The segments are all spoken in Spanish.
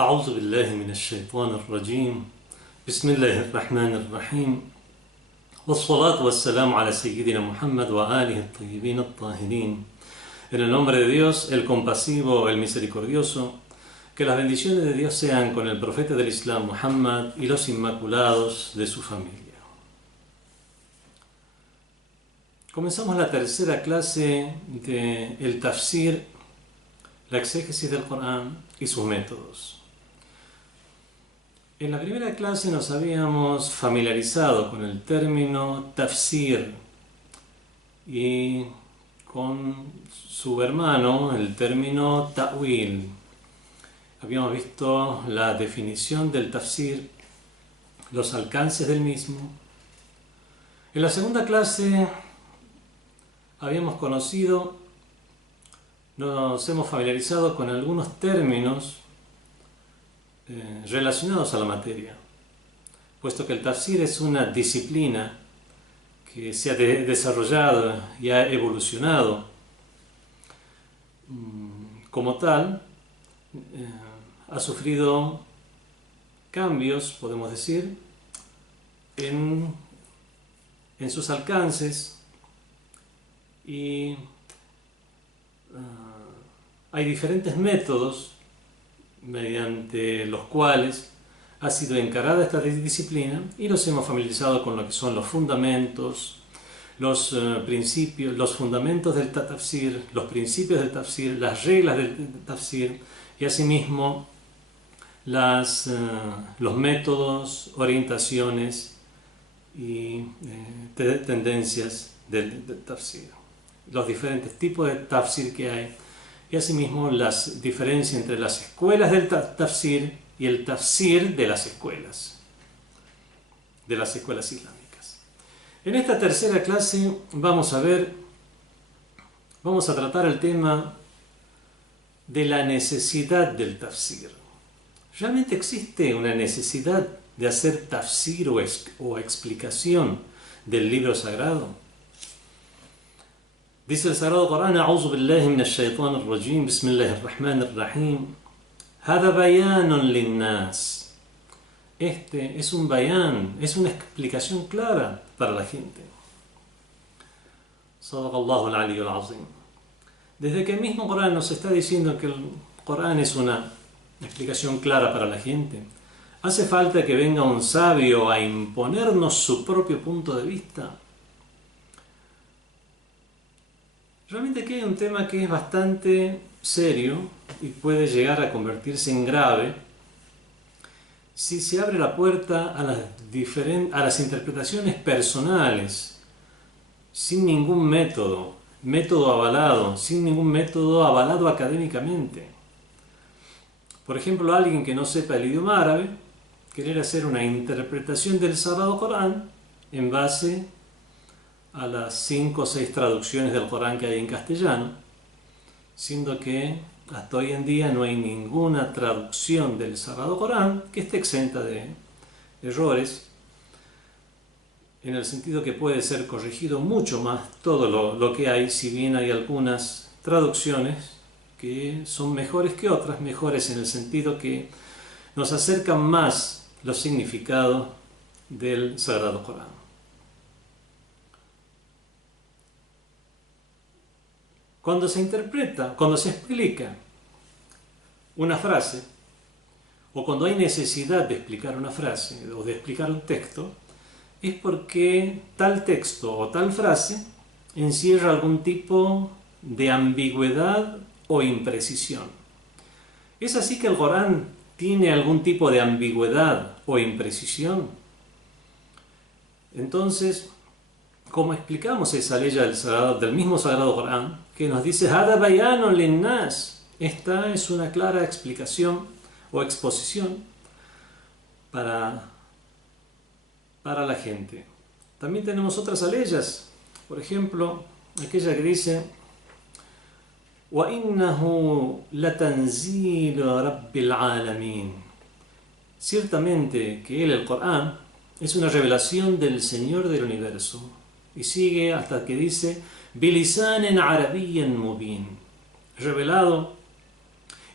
أعوذ بالله من الشيطان الرجيم بسم الله الرحمن الرحيم والصلاة والسلام على سيدنا Muhammad وآله الطيبين الطاهرين. En el nombre de Dios, el compasivo, el misericordioso, que las bendiciones de Dios sean con el profeta del Islam Muhammad y los inmaculados de su familia. Comenzamos la tercera clase de el tafsir, la exégesis del Corán y sus métodos. En la primera clase nos habíamos familiarizado con el término tafsir y con su hermano, el término ta'wil. Habíamos visto la definición del tafsir, los alcances del mismo. En la segunda clase nos hemos familiarizado con algunos términos relacionados a la materia, puesto que el tafsir es una disciplina que se ha desarrollado y ha evolucionado. Como tal, ha sufrido cambios, podemos decir, en sus alcances y hay diferentes métodos mediante los cuales ha sido encarada esta disciplina y nos hemos familiarizado con lo que son los fundamentos, los principios, los fundamentos del tafsir, los principios del tafsir, las reglas del tafsir y asimismo los métodos, orientaciones y tendencias del tafsir, los diferentes tipos de tafsir que hay y asimismo las diferencias entre las escuelas del tafsir y el tafsir de las escuelas islámicas. En esta tercera clase vamos a tratar el tema de la necesidad del tafsir. ¿Realmente existe una necesidad de hacer tafsir o explicación del libro sagrado? Dice el Sagrado Corán: A'udhu billahi minash shaitanir rajim, bismillahir rahmanir rahim. Hada bayanun linnas. Este es un bayán, es una explicación clara para la gente. Sadaqallahu al-aliyyul azim. Desde que el mismo Corán nos está diciendo que el Corán es una explicación clara para la gente, ¿hace falta que venga un sabio a imponernos su propio punto de vista? Realmente aquí hay un tema que es bastante serio y puede llegar a convertirse en grave si se abre la puerta a las interpretaciones personales, sin ningún método avalado, sin ningún método avalado académicamente. Por ejemplo, alguien que no sepa el idioma árabe, querer hacer una interpretación del Sagrado Corán en base a las 5 o 6 traducciones del Corán que hay en castellano, siendo que hasta hoy en día no hay ninguna traducción del Sagrado Corán que esté exenta de errores, en el sentido que puede ser corregido mucho más todo lo que hay, si bien hay algunas traducciones que son mejores que otras, mejores en el sentido que nos acercan más los significados del Sagrado Corán. Cuando se interpreta, cuando se explica una frase, o cuando hay necesidad de explicar una frase o de explicar un texto, es porque tal texto o tal frase encierra algún tipo de ambigüedad o imprecisión. ¿Es así que el Corán tiene algún tipo de ambigüedad o imprecisión? Entonces, ¿cómo explicamos esa ley del mismo Sagrado Corán que nos dice Hada bayanun linnas? Esta es una clara explicación o exposición para la gente. También tenemos otras aleyas, por ejemplo, aquella que dice وَإِنَّهُ لَتَنْزِيلُ رَبِّ الْعَالَمِينَ. Ciertamente que él, el Corán, es una revelación del Señor del Universo. Y sigue hasta que dice بِلِسَانٍ عَرَبِيٍّ مُبِينٍ, revelado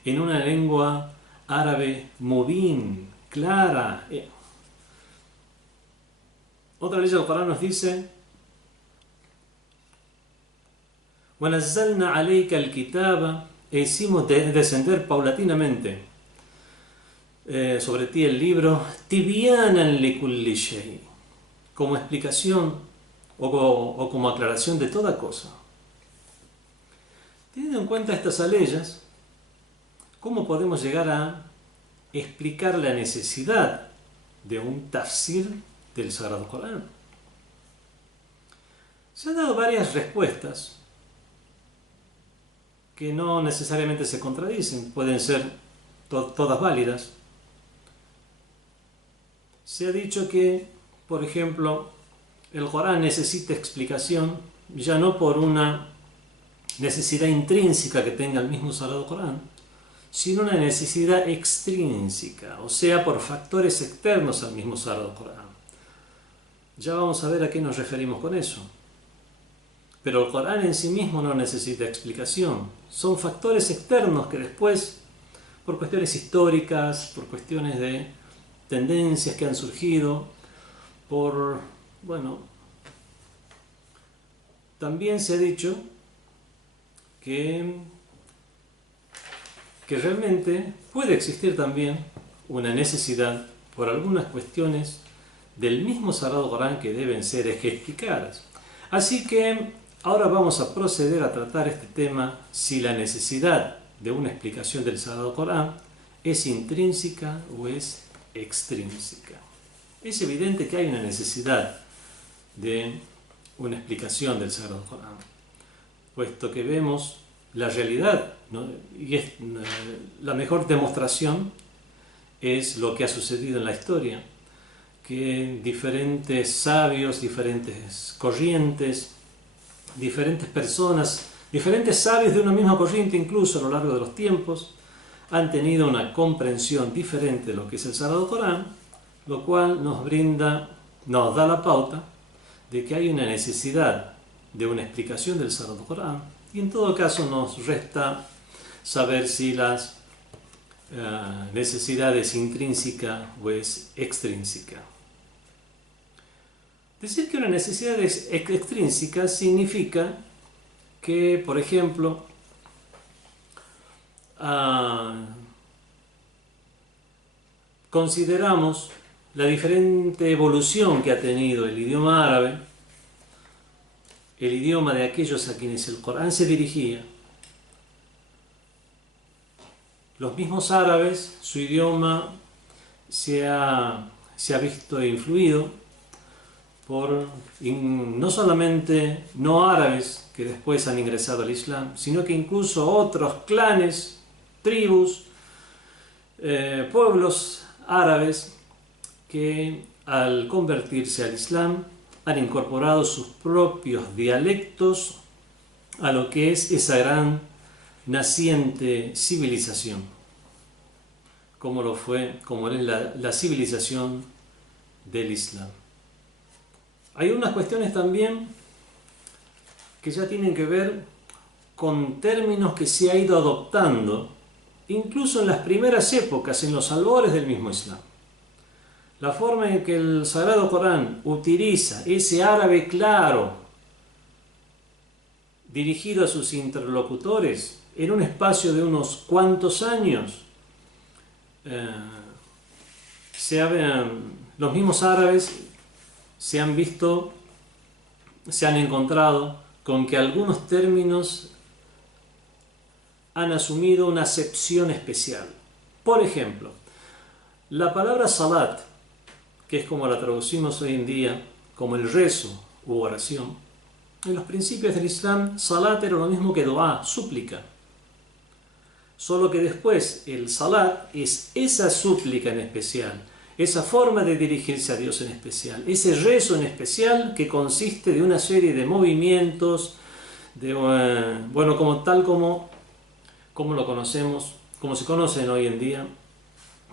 en una lengua árabe mubin, clara. Otra ley del Corán nos dice: وَنَزَّلْنَا عَلَيْكَ الْكِتَابَ, e hicimos descender paulatinamente sobre ti el libro, تِبْيَانًا لِكُلِّ شَيْءٍ, como explicación o como aclaración de toda cosa. Teniendo en cuenta estas aleyas, ¿cómo podemos llegar a explicar la necesidad de un tafsir del Sagrado Corán? Se han dado varias respuestas que no necesariamente se contradicen, pueden ser todas válidas. Se ha dicho que, por ejemplo, el Corán necesita explicación ya no por una necesidad intrínseca que tenga el mismo Sagrado Corán, sino una necesidad extrínseca, o sea, por factores externos al mismo Sagrado Corán. Ya vamos a ver a qué nos referimos con eso. Pero el Corán en sí mismo no necesita explicación. Son factores externos que después, por cuestiones históricas, por cuestiones de tendencias que han surgido, también se ha dicho que realmente puede existir también una necesidad por algunas cuestiones del mismo Sagrado Corán que deben ser explicadas. Así que ahora vamos a proceder a tratar este tema, si la necesidad de una explicación del Sagrado Corán es intrínseca o es extrínseca. Es evidente que hay una necesidad de una explicación del Sagrado Corán, puesto que vemos la realidad, ¿no? Y la mejor demostración es lo que ha sucedido en la historia, que diferentes sabios, diferentes corrientes, diferentes personas, diferentes sabios de una misma corriente incluso a lo largo de los tiempos, han tenido una comprensión diferente de lo que es el Sagrado Corán, lo cual nos da la pauta de que hay una necesidad de una explicación del Sagrado Corán, y en todo caso nos resta saber si las necesidad es intrínseca o es extrínseca. Decir que una necesidad es extrínseca significa que, por ejemplo, consideramos la diferente evolución que ha tenido el idioma árabe, el idioma de aquellos a quienes el Corán se dirigía. Los mismos árabes, su idioma se ha visto influido por no solamente no árabes que después han ingresado al Islam, sino que incluso otros clanes, tribus, pueblos árabes que al convertirse al Islam han incorporado sus propios dialectos a lo que es esa gran naciente civilización, como es la civilización del Islam. Hay unas cuestiones también que ya tienen que ver con términos que se ha ido adoptando, incluso en las primeras épocas, en los albores del mismo Islam. La forma en que el Sagrado Corán utiliza ese árabe claro, dirigido a sus interlocutores, en un espacio de unos cuantos años, los mismos árabes se han encontrado con que algunos términos han asumido una acepción especial. Por ejemplo, la palabra salat, que es como la traducimos hoy en día, como el rezo u oración, en los principios del Islam, salat era lo mismo que dua, súplica. Solo que después el salat es esa súplica en especial, esa forma de dirigirse a Dios en especial, ese rezo en especial que consiste de una serie de movimientos, como lo conocemos, como se conocen hoy en día,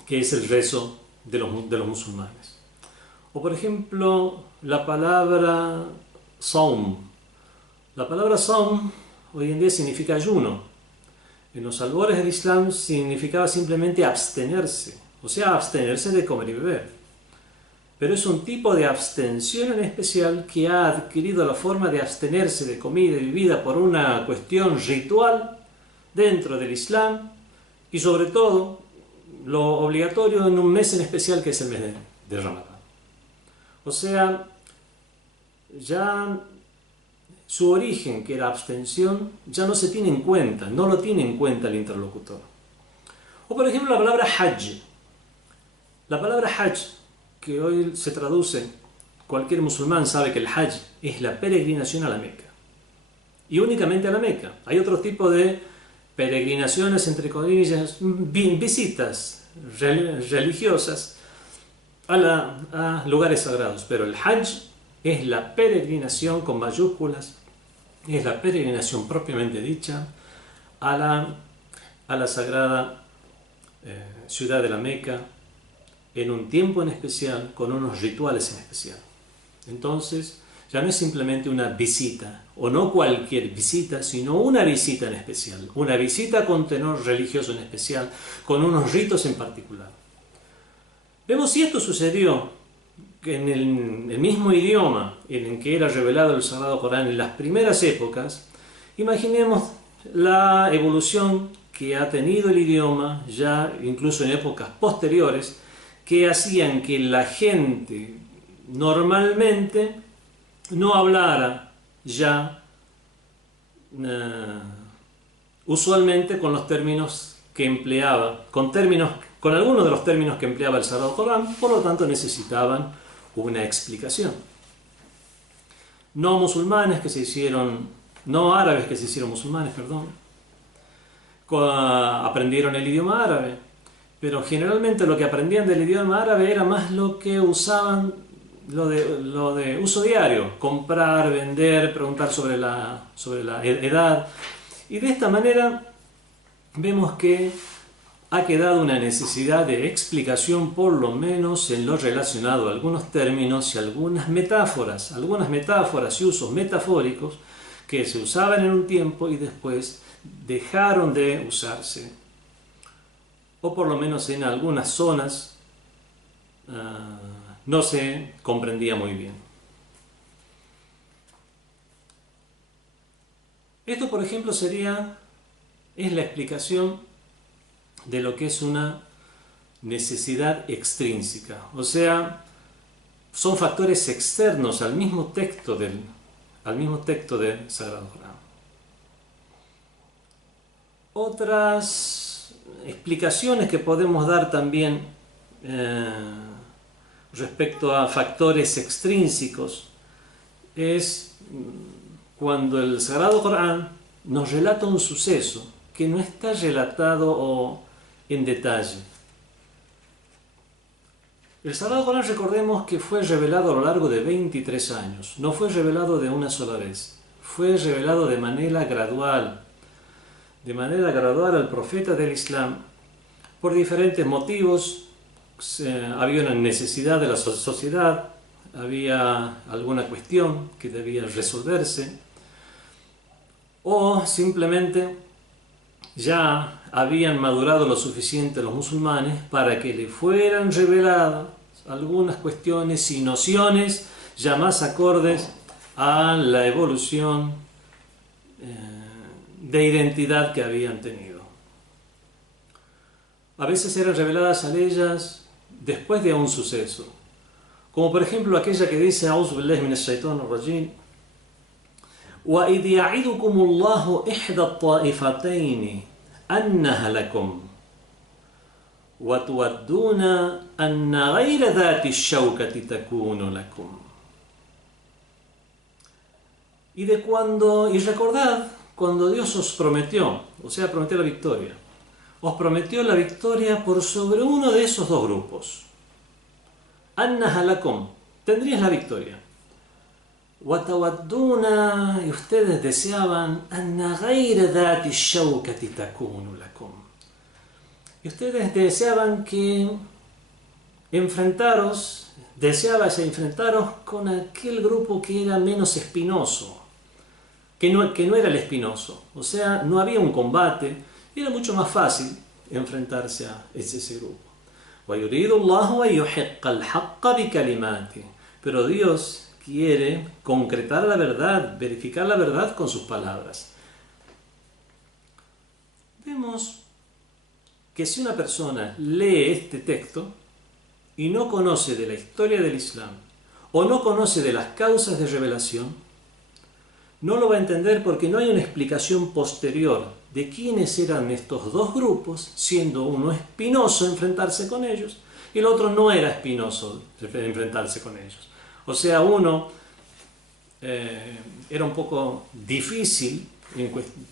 que es el rezo de los musulmanes. O por ejemplo, la palabra saum. La palabra saum hoy en día significa ayuno. En los albores del Islam significaba simplemente abstenerse, o sea, abstenerse de comer y beber. Pero es un tipo de abstención en especial que ha adquirido la forma de abstenerse de comida y bebida por una cuestión ritual dentro del Islam y sobre todo lo obligatorio en un mes en especial que es el mes de Ramadán. O sea, ya su origen, que era abstención, ya no se tiene en cuenta, no lo tiene en cuenta el interlocutor. O por ejemplo la palabra hajj. La palabra hajj, que hoy se traduce, cualquier musulmán sabe que el hajj es la peregrinación a la Meca. Y únicamente a la Meca. Hay otro tipo de peregrinaciones, entre comillas, visitas religiosas a lugares sagrados. Pero el hajj es la peregrinación con mayúsculas, es la peregrinación propiamente dicha a la sagrada ciudad de la Meca, en un tiempo en especial, con unos rituales en especial. Entonces, ya no es simplemente una visita, o no cualquier visita, sino una visita en especial, una visita con tenor religioso en especial, con unos ritos en particular. Vemos si esto sucedió en el mismo idioma en el que era revelado el Sagrado Corán en las primeras épocas. Imaginemos la evolución que ha tenido el idioma ya incluso en épocas posteriores, que hacían que la gente normalmente no hablara ya usualmente con los términos que empleaba, con algunos de los términos que empleaba el Sagrado Corán, por lo tanto necesitaban una explicación. No árabes que se hicieron musulmanes, aprendieron el idioma árabe, pero generalmente lo que aprendían del idioma árabe era más lo que usaban, lo de uso diario, comprar, vender, preguntar sobre la edad, y de esta manera vemos que ha quedado una necesidad de explicación, por lo menos en lo relacionado a algunos términos y algunas metáforas y usos metafóricos que se usaban en un tiempo y después dejaron de usarse, o por lo menos en algunas zonas no se comprendía muy bien. Esto, por ejemplo, es la explicación de lo que es una necesidad extrínseca, o sea, son factores externos al mismo texto del Sagrado Corán. Otras explicaciones que podemos dar también respecto a factores extrínsecos es cuando el Sagrado Corán nos relata un suceso que no está relatado en detalle. El Sagrado Corán, recordemos que fue revelado a lo largo de 23 años, no fue revelado de una sola vez, fue revelado de manera gradual al profeta del Islam por diferentes motivos. Había una necesidad de la sociedad, había alguna cuestión que debía resolverse, o simplemente ya habían madurado lo suficiente los musulmanes para que le fueran reveladas algunas cuestiones y nociones ya más acordes a la evolución de identidad que habían tenido. A veces eran reveladas a ellas después de un suceso, como por ejemplo aquella que dice A'udhu billahi minash shaitanir rajim: وَإِذْ يَعِدُكُمُ اللَّهُ إِحْدَى الطَّائِفَتَيْنِ أَنَّهَا لَكُمْ وَتُوَدُّونَ أَنَّ غَيْرَ ذَاتِ الشَّوْكَةِ تَكُونُ لَكُمْ. Y recordad cuando Dios os prometió, o sea, prometió la victoria. Os prometió la victoria por sobre uno de esos dos grupos. أَنَّهَا لَكُمْ, tendrías la victoria. وَتَوَدُّونَ, y ustedes deseaban أَنَّ غَيْرَ ذَاتِ الشَّوْكَةِ تَكُونُ لَكُمْ. Y ustedes deseaban deseabas enfrentaros con aquel grupo que era menos espinoso, que no era el espinoso. O sea, no había un combate, Y era mucho más fácil enfrentarse a ese grupo. وَيُرِيدُ اللَّهُ أَن يُحِقَّ الْحَقَّ بِكَلِمَاتِهِ. Pero Dios quiere concretar la verdad, verificar la verdad con sus palabras. Vemos que si una persona lee este texto y no conoce de la historia del Islam o no conoce de las causas de revelación, no lo va a entender porque no hay una explicación posterior de quiénes eran estos dos grupos, siendo uno espinoso enfrentarse con ellos y el otro no era espinoso enfrentarse con ellos. O sea, uno era un poco difícil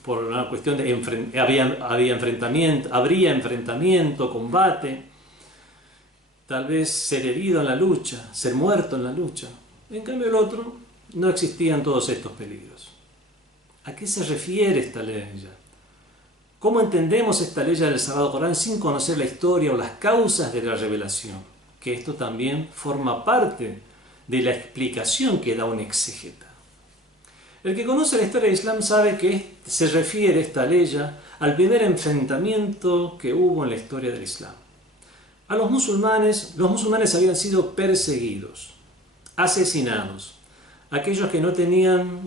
por una cuestión de habría enfrentamiento, combate, tal vez ser herido en la lucha, ser muerto en la lucha. En cambio el otro no existían todos estos peligros. ¿A qué se refiere esta ley? ¿Cómo entendemos esta ley del Sagrado Corán sin conocer la historia o las causas de la revelación? Que esto también forma parte de la explicación que da un exégeta. El que conoce la historia del Islam sabe que se refiere esta ley al primer enfrentamiento que hubo en la historia del Islam. A los musulmanes habían sido perseguidos, asesinados. Aquellos que no tenían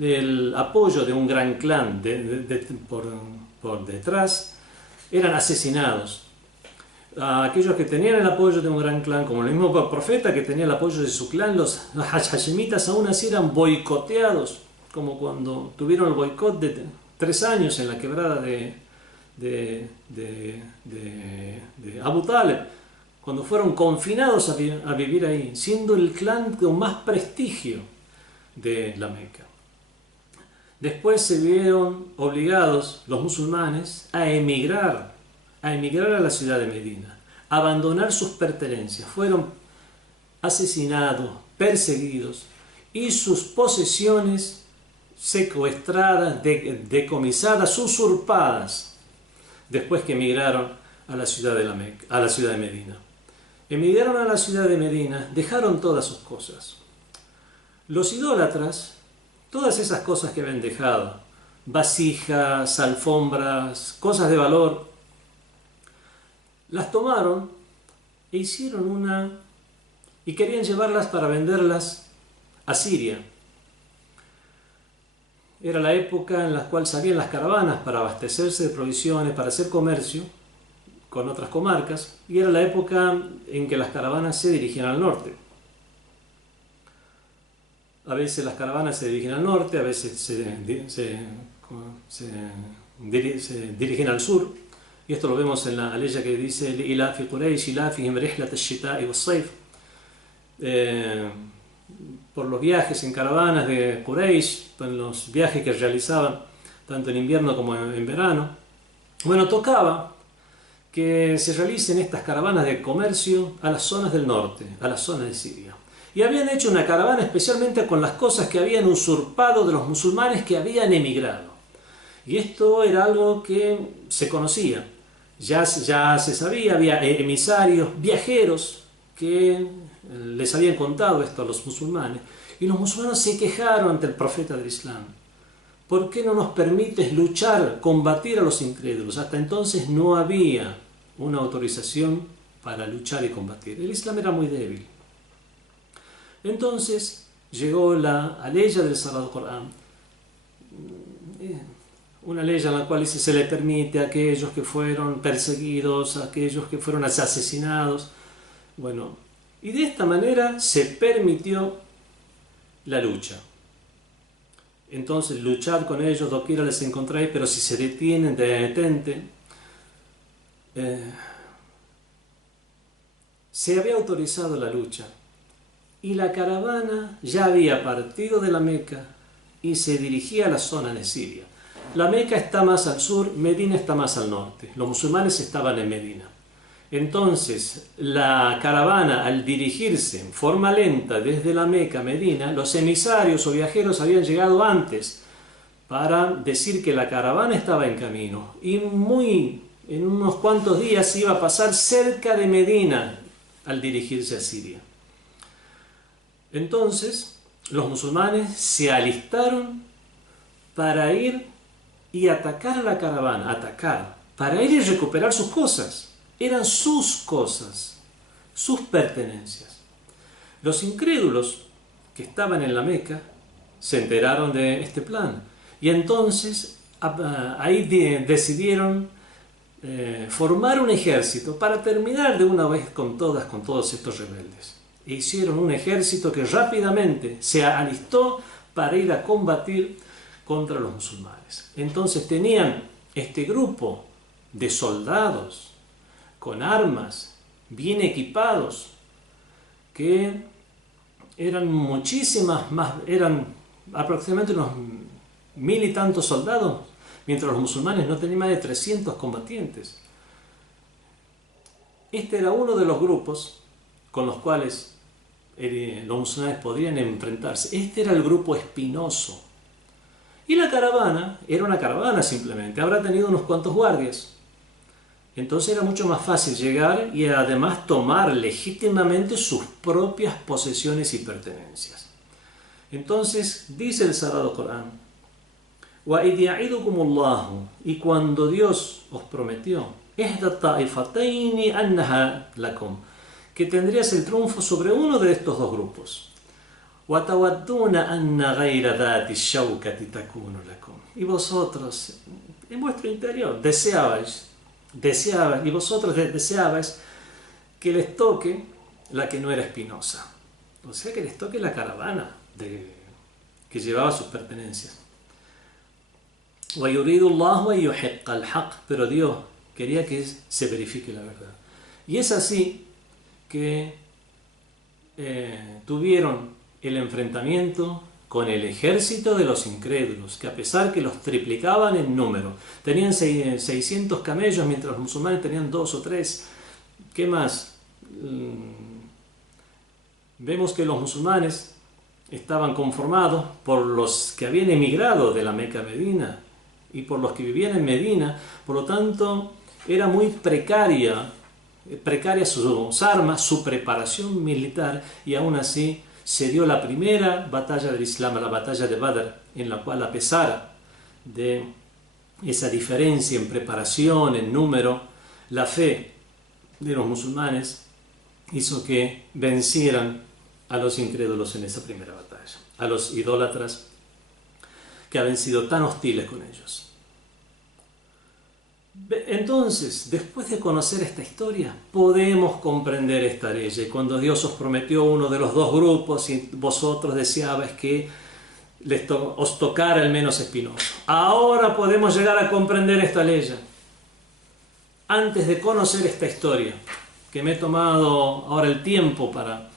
el apoyo de un gran clan por detrás eran asesinados. Aquellos que tenían el apoyo de un gran clan, como el mismo profeta que tenía el apoyo de su clan, los hashemitas aún así eran boicoteados, como cuando tuvieron el boicot de 3 años en la quebrada de Abu Talib, cuando fueron confinados a vivir ahí, siendo el clan con más prestigio de la Meca. Después se vieron obligados los musulmanes a emigrar a la ciudad de Medina, a abandonar sus pertenencias. Fueron asesinados, perseguidos y sus posesiones secuestradas, decomisadas, usurpadas, después que emigraron a la ciudad de Medina. Emigraron a la ciudad de Medina, dejaron todas sus cosas. Los idólatras, todas esas cosas que habían dejado, vasijas, alfombras, cosas de valor, las tomaron e hicieron y querían llevarlas para venderlas a Siria. Era la época en la cual salían las caravanas para abastecerse de provisiones, para hacer comercio con otras comarcas, y era la época en que las caravanas se dirigían al norte. A veces las caravanas se dirigen al norte, a veces se dirigen al sur, y esto lo vemos en la ley que dice "Ila fi Quraysh ilafihim rihlat ash-shita'i was-sayf", por los viajes en caravanas de Quraysh, en los viajes que realizaban tanto en invierno como en verano. Bueno, tocaba que se realicen estas caravanas de comercio a las zonas del norte, a las zonas de Siria. Y habían hecho una caravana especialmente con las cosas que habían usurpado de los musulmanes que habían emigrado. Y esto era algo que se conocía, ya se sabía, había emisarios, viajeros que les habían contado esto a los musulmanes. Y los musulmanes se quejaron ante el profeta del Islam. ¿Por qué no nos permites luchar, combatir a los incrédulos? Hasta entonces no había una autorización para luchar y combatir. El Islam era muy débil. Entonces llegó la aleya del Sagrado Corán, una ley en la cual se le permite a aquellos que fueron perseguidos, a aquellos que fueron asesinados. Bueno, y de esta manera se permitió la lucha. Entonces, luchad con ellos doquiera les encontráis, pero si se detienen, detente. Se había autorizado la lucha y la caravana ya había partido de la Meca y se dirigía a la zona de Siria. La Meca está más al sur, Medina está más al norte. Los musulmanes estaban en Medina. Entonces, la caravana, al dirigirse en forma lenta desde la Meca a Medina, los emisarios o viajeros habían llegado antes para decir que la caravana estaba en camino y en unos cuantos días iba a pasar cerca de Medina al dirigirse a Siria. Entonces, los musulmanes se alistaron para ir y atacar a la caravana, atacar, para ir y recuperar sus cosas. Eran sus cosas, sus pertenencias. Los incrédulos que estaban en la Meca se enteraron de este plan y entonces ahí decidieron formar un ejército para terminar de una vez con todas con todos estos rebeldes. E hicieron un ejército que rápidamente se alistó para ir a combatir contra los musulmanes. Entonces tenían este grupo de soldados con armas, bien equipados, que eran muchísimas más, eran aproximadamente unos 1000 y tantos soldados, mientras los musulmanes no tenían más de 300 combatientes. Este era uno de los grupos con los cuales los musulmanes podrían enfrentarse. Este era el grupo espinoso. Y la caravana era una caravana simplemente, habrá tenido unos cuantos guardias. Entonces era mucho más fácil llegar y además tomar legítimamente sus propias posesiones y pertenencias. Entonces dice el Sagrado Corán: وَإِذْ يَعِدُكُمُ اللَّهُ, y cuando Dios os prometió, إِحْدَى الطَّائِفَتَيْنِ أَنَّهَا لَكُمْ, que tendrías el triunfo sobre uno de estos dos grupos. وَتَوَدُّونَ أَنَّ غَيْرَ ذَاتِ الشَّوْكَةِ تَكُونُ لَكُمْ, y vosotros en vuestro interior deseabais que les toque la que no era espinosa, o sea, que les toque la caravana que llevaba sus pertenencias. وَيُرِيدُ اللَّهُ أَن يُحِقَّ الْحَقَّ, pero Dios quería que se verifique la verdad. Y es así que tuvieron el enfrentamiento con el ejército de los incrédulos, que a pesar que los triplicaban en número, tenían 600 camellos, mientras los musulmanes tenían 2 o 3. ¿Qué más? Vemos que los musulmanes estaban conformados por los que habían emigrado de la Meca a Medina y por los que vivían en Medina. Por lo tanto, era muy precaria sus armas, su preparación militar, y aún así se dio la primera batalla del Islam, la batalla de Badr, en la cual, a pesar de esa diferencia en preparación, en número, la fe de los musulmanes hizo que vencieran a los incrédulos en esa primera batalla, a los idólatras que habían sido tan hostiles con ellos. Entonces, después de conocer esta historia, podemos comprender esta ley. Cuando Dios os prometió uno de los dos grupos y vosotros deseabais que os tocara el menos espinoso, ahora podemos llegar a comprender esta ley. Antes de conocer esta historia, que me he tomado ahora el tiempo para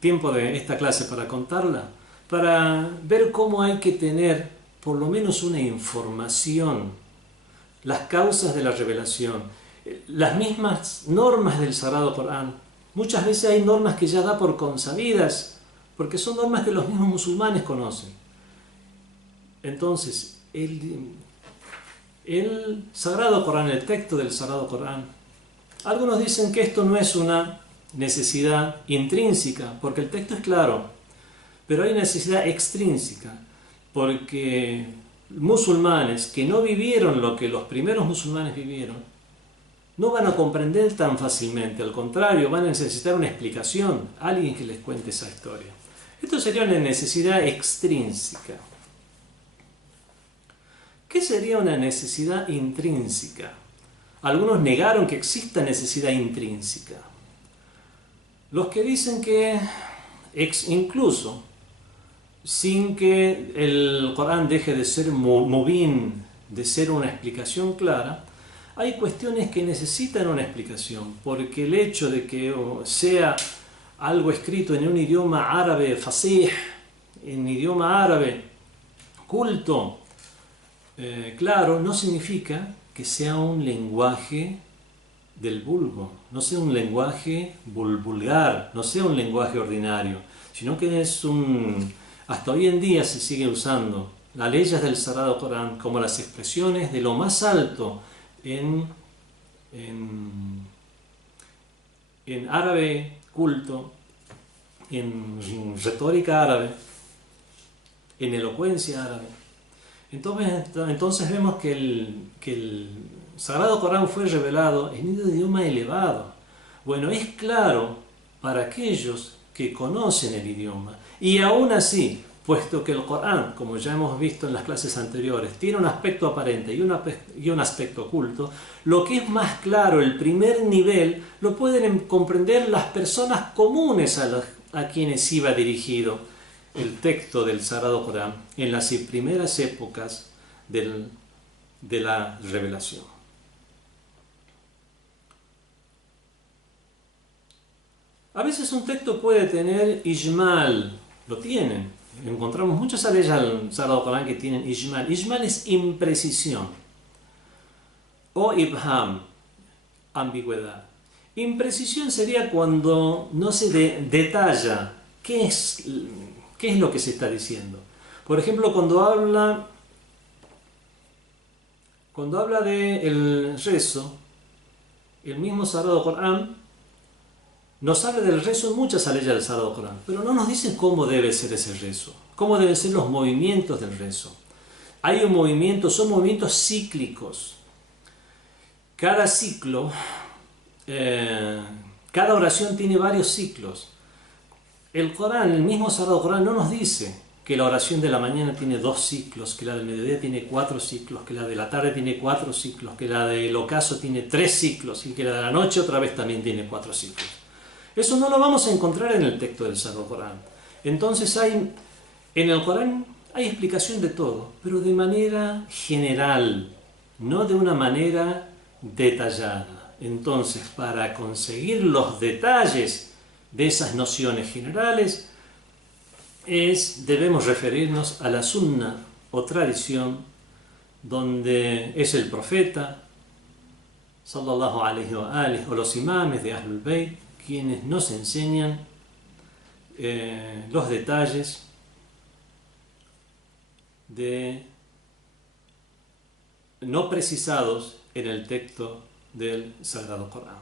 tiempo de esta clase para contarla, para ver cómo hay que tener por lo menos una información, las causas de la revelación, las mismas normas del Sagrado Corán. Muchas veces hay normas que ya da por consabidas, porque son normas que los mismos musulmanes conocen. Entonces, el Sagrado Corán, el texto del Sagrado Corán, algunos dicen que esto no es una necesidad intrínseca, porque el texto es claro, pero hay necesidad extrínseca, porque musulmanes que no vivieron lo que los primeros musulmanes vivieron no van a comprender tan fácilmente, al contrario, van a necesitar una explicación, alguien que les cuente esa historia. Esto sería una necesidad extrínseca. ¿Qué sería una necesidad intrínseca? Algunos negaron que exista necesidad intrínseca. Los que dicen que incluso sin que el Corán deje de ser mubin, de ser una explicación clara, hay cuestiones que necesitan una explicación, porque el hecho de que sea algo escrito en un idioma árabe fasih, en idioma árabe culto, claro, no significa que sea un lenguaje del vulgo, no sea un lenguaje vulgar, no sea un lenguaje ordinario, sino que es hasta hoy en día se sigue usando las leyes del Sagrado Corán como las expresiones de lo más alto en árabe culto, en retórica árabe, en elocuencia árabe. Entonces vemos que el Sagrado Corán fue revelado en un idioma elevado. Bueno, es claro para aquellos que conocen el idioma. Y aún así, puesto que el Corán, como ya hemos visto en las clases anteriores, tiene un aspecto aparente y un aspecto oculto, lo que es más claro, el primer nivel, lo pueden comprender las personas comunes a quienes iba dirigido el texto del Sagrado Corán en las primeras épocas de la revelación. A veces un texto puede tener ijmal, lo tienen. Encontramos muchas leyes al Sagrado Corán que tienen ijmal. Ijmal es imprecisión o ibham, ambigüedad. Imprecisión sería cuando no se detalla qué es lo que se está diciendo. Por ejemplo, cuando habla del rezo, el mismo Sagrado Corán nos habla del rezo en muchas leyes del Sagrado Corán, pero no nos dice cómo debe ser ese rezo, cómo deben ser los movimientos del rezo. Hay un movimiento, son movimientos cíclicos. Cada ciclo, cada oración tiene varios ciclos. El Corán, el mismo Sagrado Corán, no nos dice que la oración de la mañana tiene 2 ciclos, que la del mediodía tiene 4 ciclos, que la de la tarde tiene 4 ciclos, que la del ocaso tiene 3 ciclos y que la de la noche otra vez también tiene 4 ciclos. Eso no lo vamos a encontrar en el texto del Sagrado Corán. Entonces en el Corán hay explicación de todo, pero de manera general, no de una manera detallada. Entonces, para conseguir los detalles de esas nociones generales, debemos referirnos a la sunna o tradición, donde es el profeta, sallallahu alaihi wa alihi, o los imames de Ahlul Bayt, quienes nos enseñan los detalles no precisados en el texto del Sagrado Corán.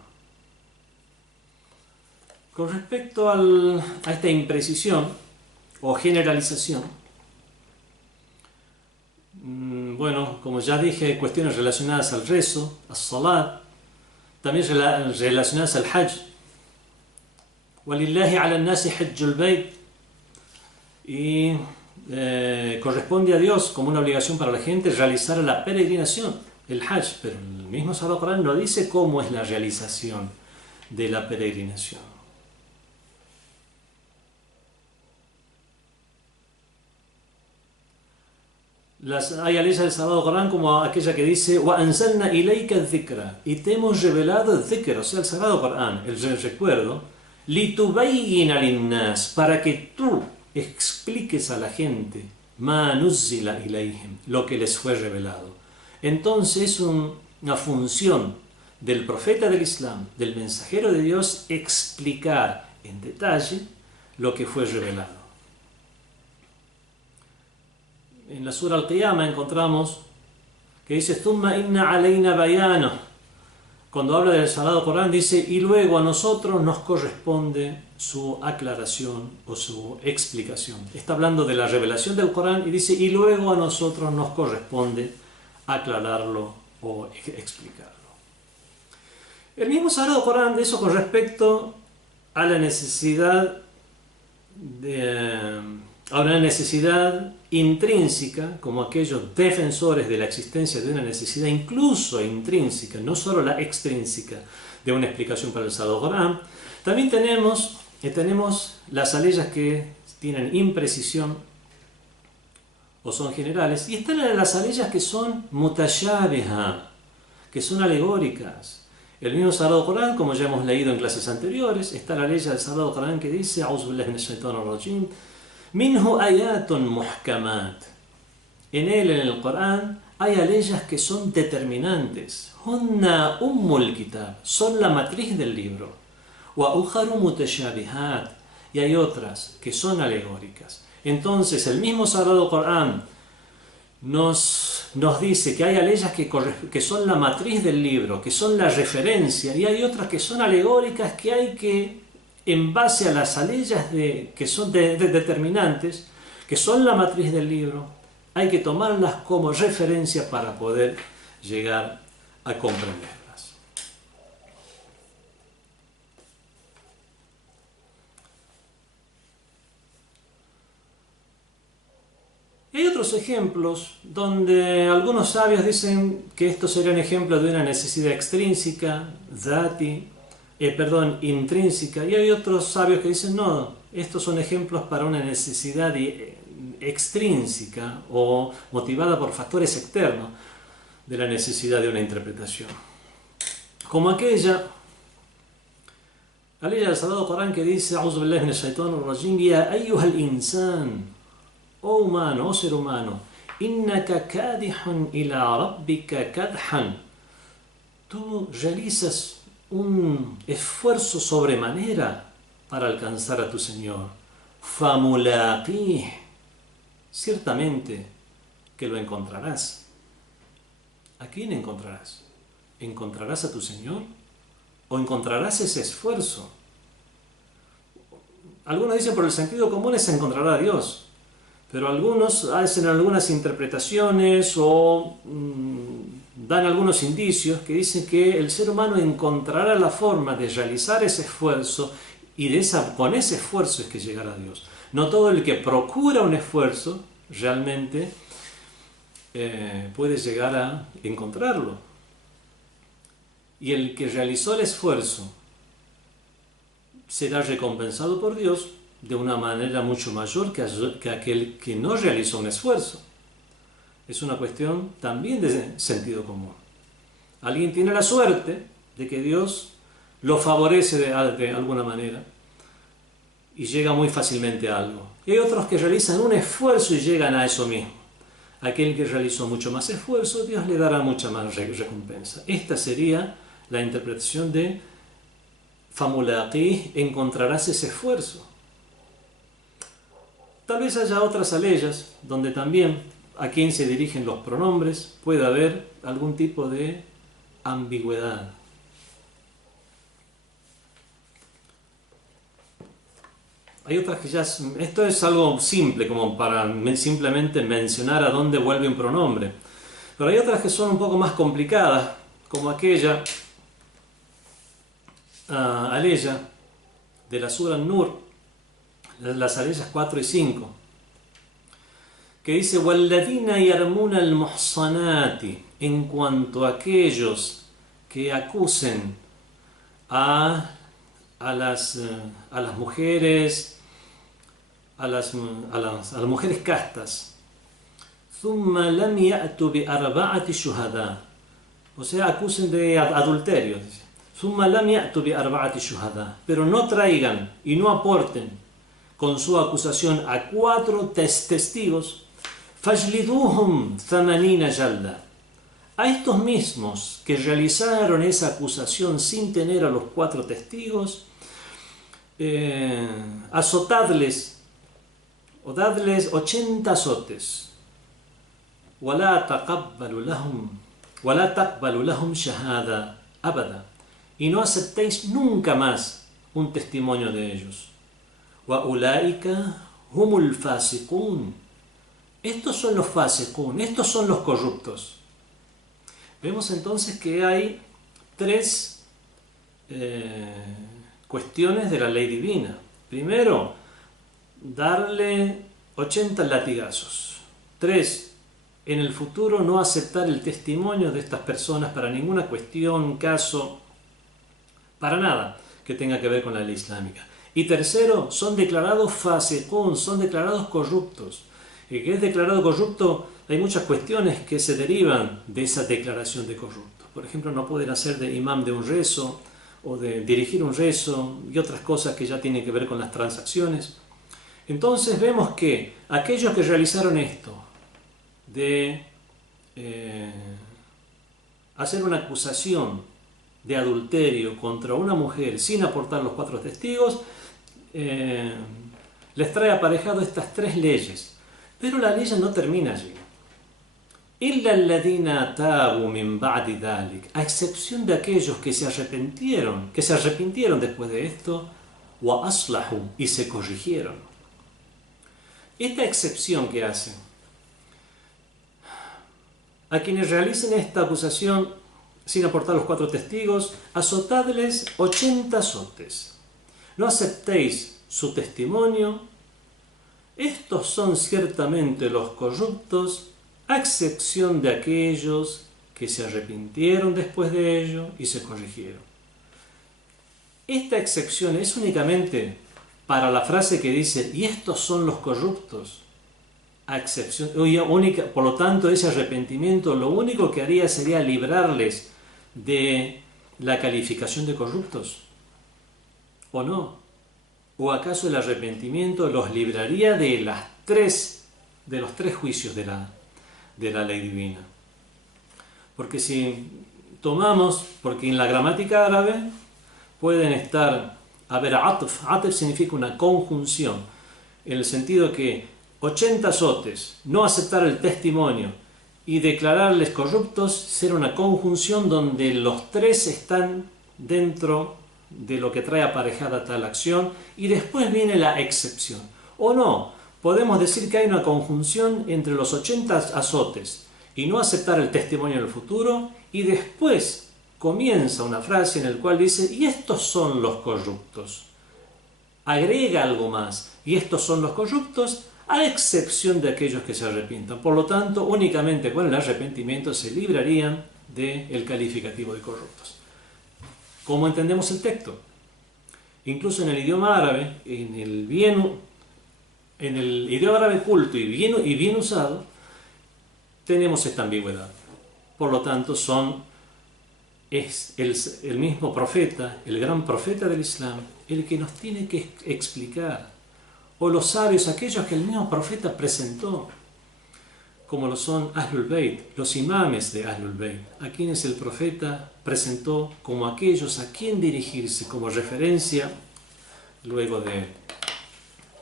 Con respecto a esta imprecisión o generalización, bueno, como ya dije, hay cuestiones relacionadas al rezo, al salat, también relacionadas al hajj. وَلِلَّهِ عَلَى النَّاسِ حَجُّ الْبَيْتِ, y corresponde a Dios como una obligación para la gente realizar la peregrinación, el hajj, pero el mismo Sagrado Corán no dice cómo es la realización de la peregrinación. Hay leyes del Sagrado Corán como aquella que dice وَأَنزَلْنَا إِلَيْكَ الذِّكْرَ, y te hemos revelado el dhikr, o sea, el Sagrado Corán, el recuerdo, لِتُبَيِّنَ لِلنَّاسِ, para que tú expliques a la gente مَا نُزِّلَ إِلَيْهِمْ, lo que les fue revelado. Entonces es una función del profeta del Islam, del mensajero de Dios, explicar en detalle lo que fue revelado. En la Sura Al-Qiyamah encontramos que dice ثُمَّ إِنَّ عَلَيْنَا بَيَانَهُ. Cuando habla del Sagrado Corán dice, y luego a nosotros nos corresponde su aclaración o su explicación. Está hablando de la revelación del Corán y dice, y luego a nosotros nos corresponde aclararlo o explicarlo. El mismo Sagrado Corán, de eso con respecto a la necesidad a una necesidad intrínseca, como aquellos defensores de la existencia de una necesidad incluso intrínseca, no solo la extrínseca, de una explicación para el Sagrado Corán. También tenemos las aleyas que tienen imprecisión o son generales, y están las aleyas que son mutashabiha, que son alegóricas. El mismo Sagrado Corán, como ya hemos leído en clases anteriores, está la ley del Sagrado Corán que dice A'udhu billahi minash shaitanir rajim, minhu ayatun muhkamat. En el Corán, hay aleyas que son determinantes. Hunna ummul kitab, son la matriz del libro. Wa ukharu mutashabihat, y hay otras que son alegóricas. Entonces, el mismo Sagrado Corán nos dice que hay aleyas que son la matriz del libro, que son la referencia, y hay otras que son alegóricas, que hay que, en base a las aleyas que son determinantes, que son la matriz del libro, hay que tomarlas como referencia para poder llegar a comprenderlas. Y hay otros ejemplos donde algunos sabios dicen que estos serían ejemplos de una necesidad extrínseca, intrínseca, y hay otros sabios que dicen no, estos son ejemplos para una necesidad extrínseca o motivada por factores externos de la necesidad de una interpretación. Como aquella del Sagrado Corán que dice: "A'udhu billahi minash shaitanir rajim, ya ayyuhal insan", oh humano, oh ser humano, innaka kadihun ila rabbika kadhan, tú realizas un esfuerzo sobremanera para alcanzar a tu Señor. Famulaqih, ciertamente que lo encontrarás. ¿A quién encontrarás? ¿Encontrarás a tu Señor? ¿O encontrarás ese esfuerzo? Algunos dicen por el sentido común es encontrar a Dios, pero algunos hacen algunas interpretaciones o dan algunos indicios que dicen que el ser humano encontrará la forma de realizar ese esfuerzo y con ese esfuerzo es que llegará a Dios. No todo el que procura un esfuerzo realmente puede llegar a encontrarlo. Y el que realizó el esfuerzo será recompensado por Dios de una manera mucho mayor que aquel que no realizó un esfuerzo. Es una cuestión también de sentido común. Alguien tiene la suerte de que Dios lo favorece de alguna manera y llega muy fácilmente a algo. Y hay otros que realizan un esfuerzo y llegan a eso mismo. Aquel que realizó mucho más esfuerzo, Dios le dará mucha más recompensa. Esta sería la interpretación de famulaqih, encontrarás ese esfuerzo. Tal vez haya otras aleyas donde también a quien se dirigen los pronombres puede haber algún tipo de ambigüedad. Hay otras que esto es algo simple como para simplemente mencionar a dónde vuelve un pronombre, pero hay otras que son un poco más complicadas, como aquella aleya de la Sura An-Nur, las aleyas 4 y 5, que dice: "Walladina yarmuna al-muhsanati", en cuanto a aquellos que acusen a las mujeres, a las mujeres castas, "thumma lam ya'tu bi arba'ati shuhada", o sea, acusen de adulterio, dice. "Thumma lam ya'tu bi arba'ati shuhada", pero no traigan y no aporten con su acusación a 4 testigos, "fajliduhum thamanina jalda", a estos mismos que realizaron esa acusación sin tener a los 4 testigos, azotadles o dadles 80 azotes. "Wala taqabbalu lahum shahada abada", y no aceptéis nunca más un testimonio de ellos. "Wa ulaika humul fasiqun", estos son los fasiqun, estos son los corruptos. Vemos entonces que hay 3 cuestiones de la ley divina. Primero, darle 80 latigazos. 3, en el futuro no aceptar el testimonio de estas personas para ninguna cuestión, caso, para nada que tenga que ver con la ley islámica. Y tercero, son declarados fasiqun, son declarados corruptos. El que es declarado corrupto, hay muchas cuestiones que se derivan de esa declaración de corrupto. Por ejemplo, no pueden hacer de imam de un rezo o de dirigir un rezo y otras cosas que ya tienen que ver con las transacciones. Entonces vemos que aquellos que realizaron esto de hacer una acusación de adulterio contra una mujer sin aportar los 4 testigos, les trae aparejado estas 3 leyes. Pero la ley no termina allí. "Illa alladhina tabu min ba'di dhalik", a excepción de aquellos que se arrepintieron después de esto, wa aslahu, y se corrigieron. Esta excepción que hace A quienes realicen esta acusación sin aportar los 4 testigos, azotadles 80 azotes. No aceptéis su testimonio. Estos son ciertamente los corruptos, a excepción de aquellos que se arrepintieron después de ello y se corrigieron. Esta excepción es únicamente para la frase que dice, y estos son los corruptos, a excepción, por lo tanto ese arrepentimiento lo único que haría sería librarles de la calificación de corruptos, ¿o no? ¿O acaso el arrepentimiento los libraría de los tres juicios de la ley divina? Porque si tomamos, porque en la gramática árabe pueden estar, atf significa una conjunción, en el sentido que 80 azotes, no aceptar el testimonio y declararles corruptos, será una conjunción donde los 3 están dentro de lo que trae aparejada tal acción y después viene la excepción. ¿O no? Podemos decir que hay una conjunción entre los 80 azotes y no aceptar el testimonio en el futuro, y después comienza una frase en la cual dice, y estos son los corruptos. Agrega algo más, y estos son los corruptos, a excepción de aquellos que se arrepientan. Por lo tanto, únicamente con el arrepentimiento se librarían del calificativo de corruptos. ¿Cómo entendemos el texto? Incluso en el idioma árabe, en el idioma árabe culto y bien usado, tenemos esta ambigüedad. Por lo tanto, es el mismo profeta, el gran profeta del Islam, el que nos tiene que explicar, o los sabios, aquellos que el mismo profeta presentó, como lo son Ahlul Bayt, los imames de Ahlul Bayt, a quienes el profeta presentó como aquellos a quien dirigirse como referencia luego de él.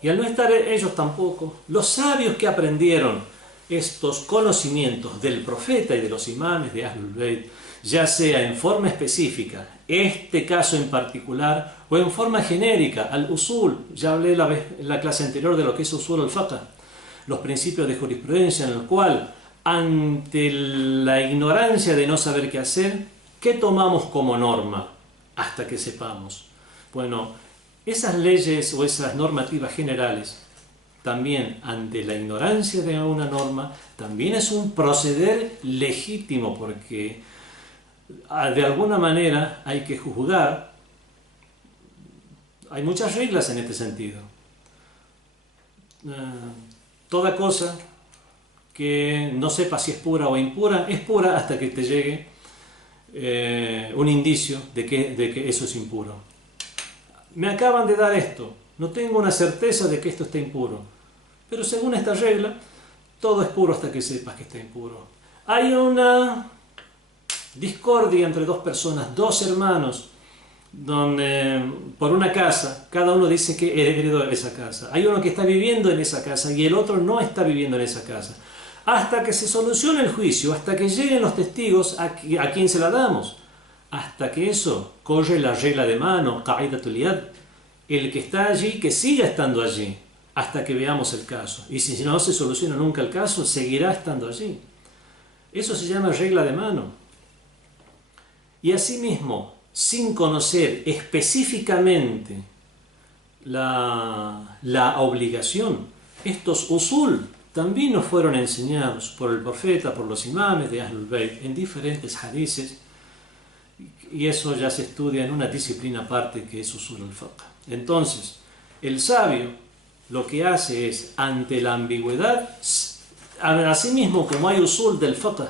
Y al no estar ellos tampoco, los sabios que aprendieron estos conocimientos del profeta y de los imames de Ahlul Bayt, ya sea en forma específica, este caso en particular, o en forma genérica, al usul, ya hablé en la clase anterior de lo que es usul al-fiqh, los principios de jurisprudencia, en el cual, ante la ignorancia de no saber qué hacer, ¿qué tomamos como norma hasta que sepamos? Bueno, esas leyes o esas normativas generales, también ante la ignorancia de una norma, también es un proceder legítimo, porque de alguna manera hay que juzgar. Hay muchas reglas en este sentido. Toda cosa que no sepa si es pura o impura, es pura hasta que te llegue un indicio de que eso es impuro. Me acaban de dar esto, no tengo una certeza de que esto está impuro, pero según esta regla, todo es puro hasta que sepas que está impuro. Hay una discordia entre 2 personas, 2 hermanos, donde por una casa, cada uno dice que heredó esa casa. Hay uno que está viviendo en esa casa y el otro no está viviendo en esa casa. Hasta que se solucione el juicio, hasta que lleguen los testigos a quien se la damos. Hasta que eso corre la regla de mano, qa'idatul yad. El que está allí, que siga estando allí, hasta que veamos el caso. Y si no se soluciona nunca el caso, seguirá estando allí. Eso se llama regla de mano. Y asimismo, sin conocer específicamente la obligación, estos usul también nos fueron enseñados por el profeta, por los imames de Ahlul Bayt, en diferentes hadices, y eso ya se estudia en una disciplina aparte que es usul al-fiqh. Entonces, el sabio lo que hace es, ante la ambigüedad, asimismo como hay usul del fiqh,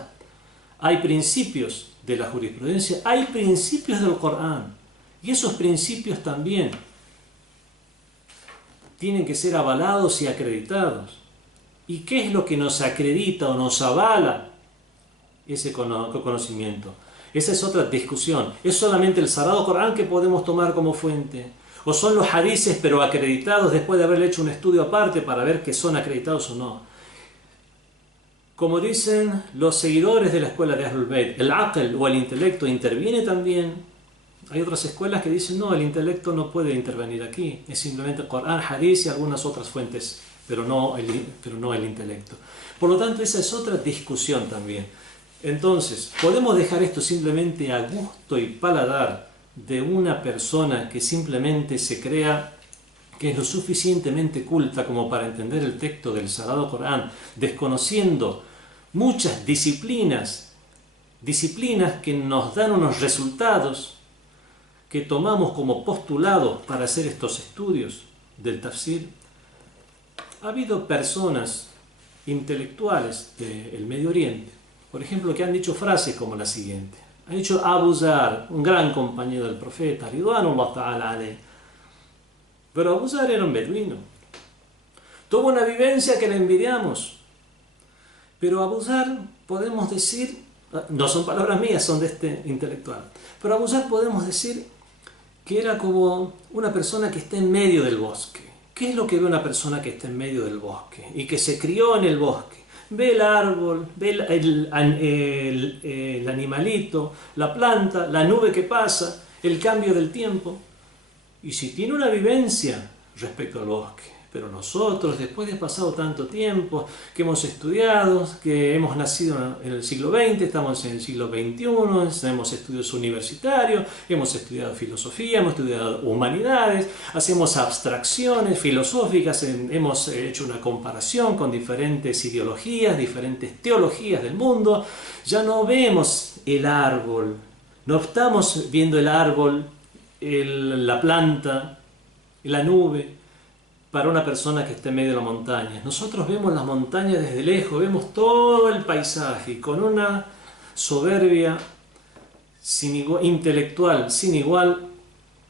hay principios de la jurisprudencia, hay principios del Corán, y esos principios también tienen que ser avalados y acreditados. ¿Y qué es lo que nos acredita o nos avala ese conocimiento? Esa es otra discusión. ¿Es solamente el Sagrado Corán que podemos tomar como fuente? ¿O son los hadices pero acreditados después de haber hecho un estudio aparte para ver que son acreditados o no? Como dicen los seguidores de la escuela de Ahlul Bayt, el aql o el intelecto interviene también. Hay otras escuelas que dicen no, el intelecto no puede intervenir aquí, es simplemente Corán, hadith y algunas otras fuentes, pero no el intelecto. Por lo tanto, esa es otra discusión también. Entonces, podemos dejar esto simplemente a gusto y paladar de una persona que simplemente se crea que es lo suficientemente culta como para entender el texto del Sagrado Corán, desconociendo muchas disciplinas que nos dan unos resultados que tomamos como postulados para hacer estos estudios del tafsir. Ha habido personas intelectuales del Medio Oriente, por ejemplo, que han dicho frases como la siguiente. Han dicho Abu Zar, un gran compañero del profeta, Ridwanullah ta'ala alayh. Pero Abu Zar era un beduino. Tuvo una vivencia que le envidiamos. Pero Abu Zar, podemos decir, no son palabras mías, son de este intelectual, pero Abu Zar podemos decir que era como una persona que está en medio del bosque. ¿Qué es lo que ve una persona que está en medio del bosque y que se crió en el bosque? Ve el árbol, ve el animalito, la planta, la nube que pasa, el cambio del tiempo. Y si tiene una vivencia respecto al bosque, pero nosotros, después de pasado tanto tiempo, que hemos estudiado, que hemos nacido en el siglo XX, estamos en el siglo XXI, tenemos estudios universitarios, hemos estudiado filosofía, hemos estudiado humanidades, hacemos abstracciones filosóficas, hemos hecho una comparación con diferentes ideologías, diferentes teologías del mundo, ya no vemos el árbol, no estamos viendo el árbol, la planta, la nube, para una persona que está en medio de la montaña. Nosotros vemos las montañas desde lejos, vemos todo el paisaje y con una soberbia intelectual sin igual,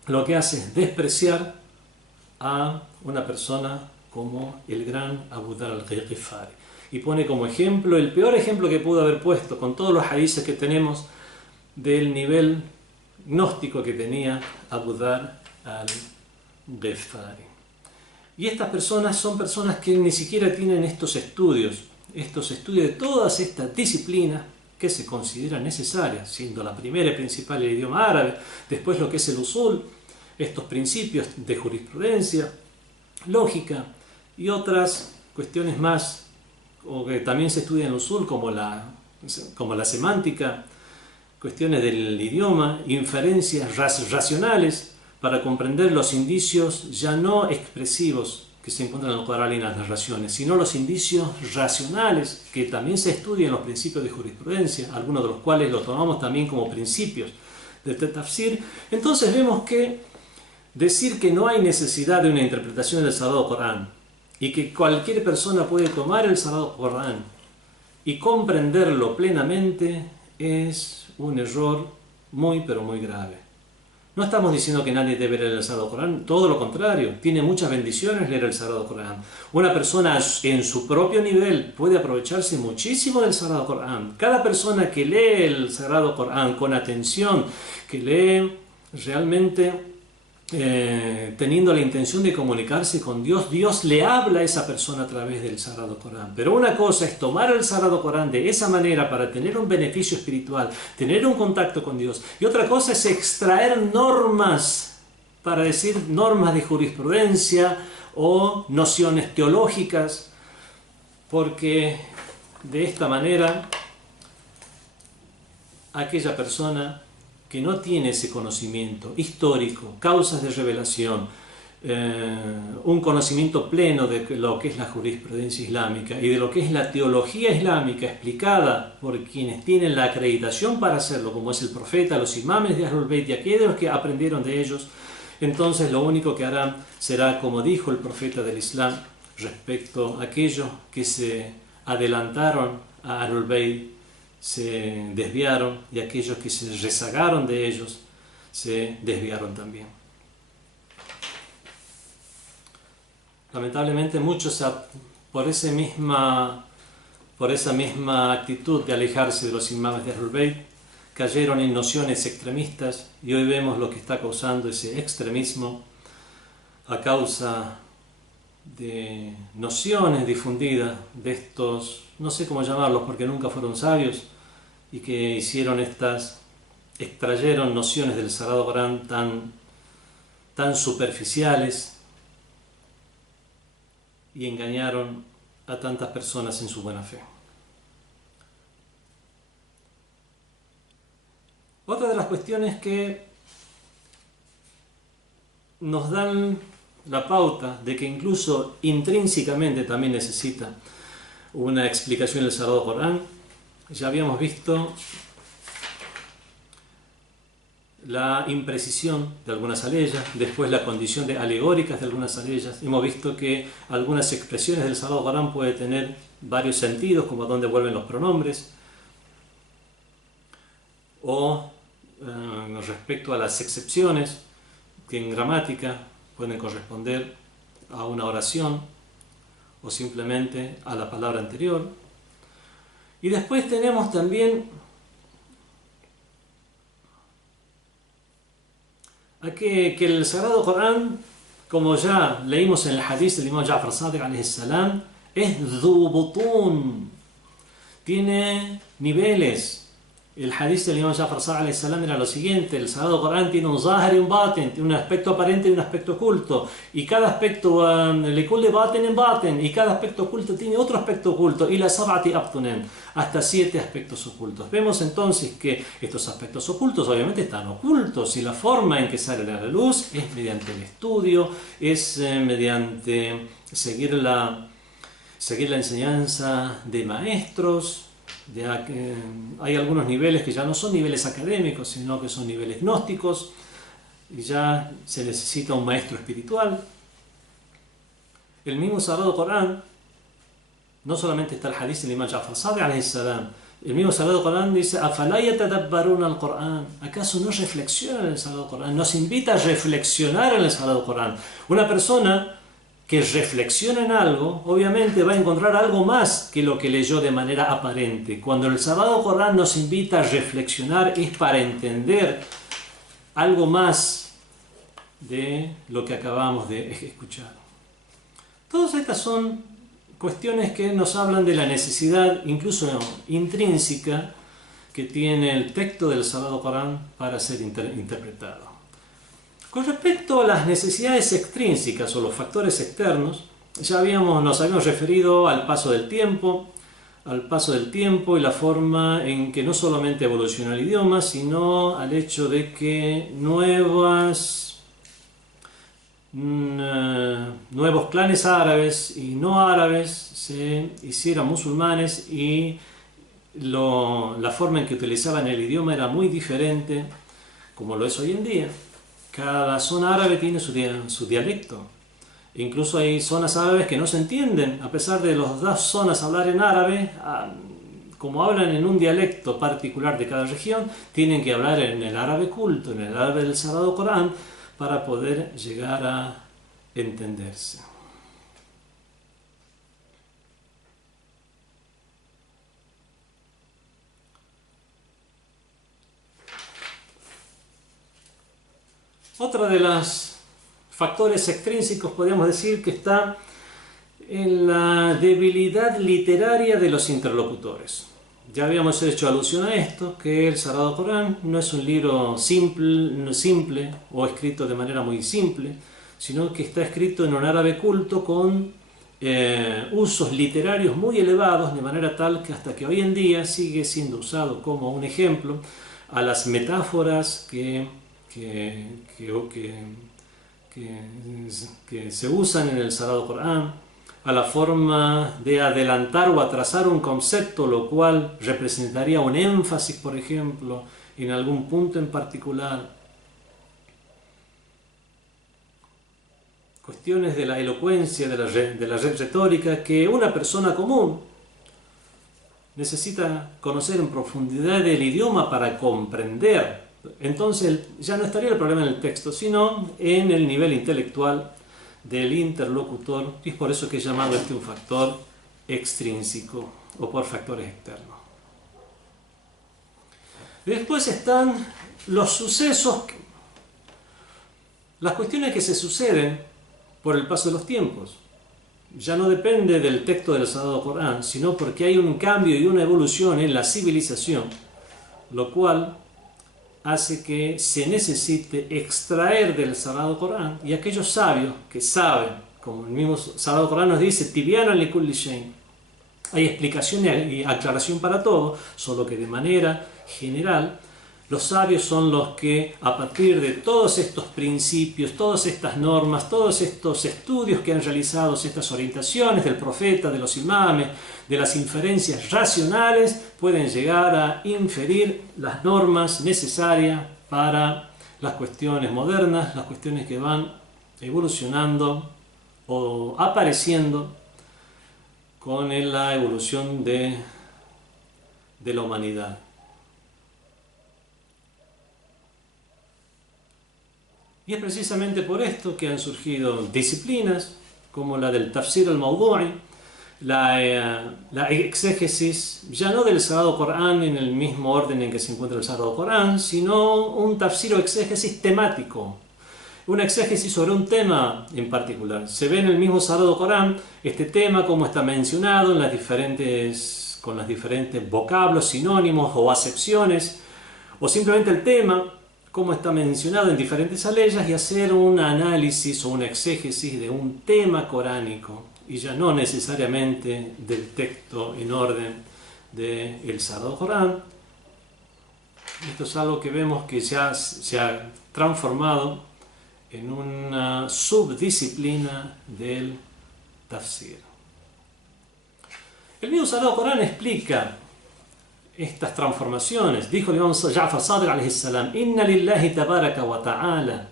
lo que hace es despreciar a una persona como el gran Abu Dhar al-Ghifari. Y pone como ejemplo, el peor ejemplo que pudo haber puesto, con todos los hadices que tenemos, del nivel gnóstico que tenía Abu Dhar al-Ghifari. Y estas personas son personas que ni siquiera tienen estos estudios de todas estas disciplinas que se consideran necesarias, siendo la primera y principal el idioma árabe, después lo que es el usul, estos principios de jurisprudencia, lógica y otras cuestiones más, o que también se estudian en el usul, como la semántica, cuestiones del idioma, inferencias racionales, para comprender los indicios ya no expresivos que se encuentran en el Corán y en las narraciones, sino los indicios racionales que también se estudian en los principios de jurisprudencia, algunos de los cuales los tomamos también como principios del tafsir. Entonces vemos que decir que no hay necesidad de una interpretación del Sagrado Corán y que cualquier persona puede tomar el Sagrado Corán y comprenderlo plenamente es un error muy pero muy grave. No estamos diciendo que nadie debe leer el Sagrado Corán, todo lo contrario, tiene muchas bendiciones leer el Sagrado Corán. Una persona en su propio nivel puede aprovecharse muchísimo del Sagrado Corán. Cada persona que lee el Sagrado Corán con atención, que lee realmente teniendo la intención de comunicarse con Dios, Dios le habla a esa persona a través del Sagrado Corán. Pero una cosa es tomar el Sagrado Corán de esa manera para tener un beneficio espiritual, tener un contacto con Dios, y otra cosa es extraer normas, para decir normas de jurisprudencia o nociones teológicas, porque de esta manera aquella persona que no tiene ese conocimiento histórico, causas de revelación, un conocimiento pleno de lo que es la jurisprudencia islámica y de lo que es la teología islámica explicada por quienes tienen la acreditación para hacerlo, como es el profeta, los imames de Ahlul Bayt y aquellos que aprendieron de ellos, entonces lo único que harán será como dijo el profeta del Islam respecto a aquellos que se adelantaron a Ahlul Bayt, se desviaron, y aquellos que se rezagaron de ellos se desviaron también. Lamentablemente muchos por esa misma actitud de alejarse de los imames de Ahlul Bayt cayeron en nociones extremistas, y hoy vemos lo que está causando ese extremismo a causa de nociones difundidas de estos, no sé cómo llamarlos porque nunca fueron sabios, y que extrayeron nociones del Sagrado Corán tan superficiales y engañaron a tantas personas en su buena fe. Otra de las cuestiones que nos dan la pauta de que incluso intrínsecamente también necesita una explicación del Sagrado Corán, ya habíamos visto la imprecisión de algunas aleyas, después la condición de alegóricas de algunas aleyas. Hemos visto que algunas expresiones del Sagrado Corán pueden tener varios sentidos, como dónde vuelven los pronombres, o respecto a las excepciones que en gramática pueden corresponder a una oración o simplemente a la palabra anterior. Y después tenemos también que el Sagrado Corán, como ya leímos en el hadith del Imam Ja'far Sadiq alayhi salam, es dhu butun, tiene niveles. El hadith del Imam Ja'far Sadiq alayhi salam era lo siguiente: el Sagrado Corán tiene un zahir y un batin, tiene un aspecto aparente y un aspecto oculto, y cada aspecto likulli batin en batin, y cada aspecto oculto tiene otro aspecto oculto, y la sab'ati abtunen, hasta 7 aspectos ocultos. Vemos entonces que estos aspectos ocultos obviamente están ocultos, y la forma en que salen a la luz es mediante el estudio, es mediante seguir la enseñanza de maestros. Ya que hay algunos niveles que ya no son niveles académicos, sino que son niveles gnósticos, y ya se necesita un maestro espiritual. El mismo Sagrado Corán, no solamente está el hadith del Imam Ja'far Sadiq alayhi salam, el mismo Sagrado Corán dice: "Afala yatadabbaruna al-Qur'an", ¿acaso no reflexionan en el Sagrado Corán? Nos invita a reflexionar en el Sagrado Corán. Una persona que reflexiona en algo, obviamente va a encontrar algo más que lo que leyó de manera aparente. Cuando el Sagrado Corán nos invita a reflexionar, es para entender algo más de lo que acabamos de escuchar. Todas estas son cuestiones que nos hablan de la necesidad, incluso intrínseca, que tiene el texto del Sagrado Corán para ser interpretado. Con respecto a las necesidades extrínsecas o los factores externos, ya nos habíamos referido al paso del tiempo y la forma en que no solamente evoluciona el idioma, sino al hecho de que nuevos clanes árabes y no árabes se hicieran musulmanes, y la forma en que utilizaban el idioma era muy diferente como lo es hoy en día. Cada zona árabe tiene su dialecto. Incluso hay zonas árabes que no se entienden, a pesar de las dos zonas hablar en árabe, como hablan en un dialecto particular de cada región, tienen que hablar en el árabe culto, en el árabe del Sagrado Corán, para poder llegar a entenderse. Otra de los factores extrínsecos, podríamos decir, que está en la debilidad literaria de los interlocutores. Ya habíamos hecho alusión a esto, que el Sagrado Corán no es un libro simple o escrito de manera muy simple, sino que está escrito en un árabe culto con usos literarios muy elevados, de manera tal que hasta que hoy en día sigue siendo usado como un ejemplo a las metáforas que se usan en el Sagrado Corán, a la forma de adelantar o atrasar un concepto, lo cual representaría un énfasis, por ejemplo, en algún punto en particular. Cuestiones de la elocuencia, de la red retórica, que una persona común necesita conocer en profundidad del idioma para comprender. Entonces ya no estaría el problema en el texto, sino en el nivel intelectual del interlocutor, y es por eso que es llamado un factor extrínseco o por factores externos. Después están los sucesos, las cuestiones que se suceden por el paso de los tiempos. Ya no depende del texto del Sagrado Corán, sino porque hay un cambio y una evolución en la civilización, lo cual hace que se necesite extraer del Sagrado Corán, y aquellos sabios que saben, como el mismo Sagrado Corán nos dice, Tibyanan likulli shay, hay explicación y aclaración para todo, solo que de manera general Los sabios son los que, a partir de todos estos principios, todas estas normas, todos estos estudios que han realizado, estas orientaciones del profeta, de los imames, de las inferencias racionales, pueden llegar a inferir las normas necesarias para las cuestiones modernas, las cuestiones que van evolucionando o apareciendo con la evolución de la humanidad. Y es precisamente por esto que han surgido disciplinas como la del Tafsir al-Mawdu'i, la exégesis ya no del Sagrado Corán en el mismo orden en que se encuentra el Sagrado Corán, sino un tafsir o exégesis temático, una exégesis sobre un tema en particular. Se ve en el mismo Sagrado Corán este tema como está mencionado en con los diferentes vocablos, sinónimos o acepciones, o simplemente el tema como está mencionado en diferentes aleyas, y hacer un análisis o una exégesis de un tema coránico y ya no necesariamente del texto en orden del Sagrado Corán. Esto es algo que vemos que se ha transformado en una subdisciplina del tafsir. El mismo Sagrado Corán explica estas transformaciones. Dijo el imam Ja'far Sadiq alayhi salam: Inna lillahi tabaraka wa ta'ala,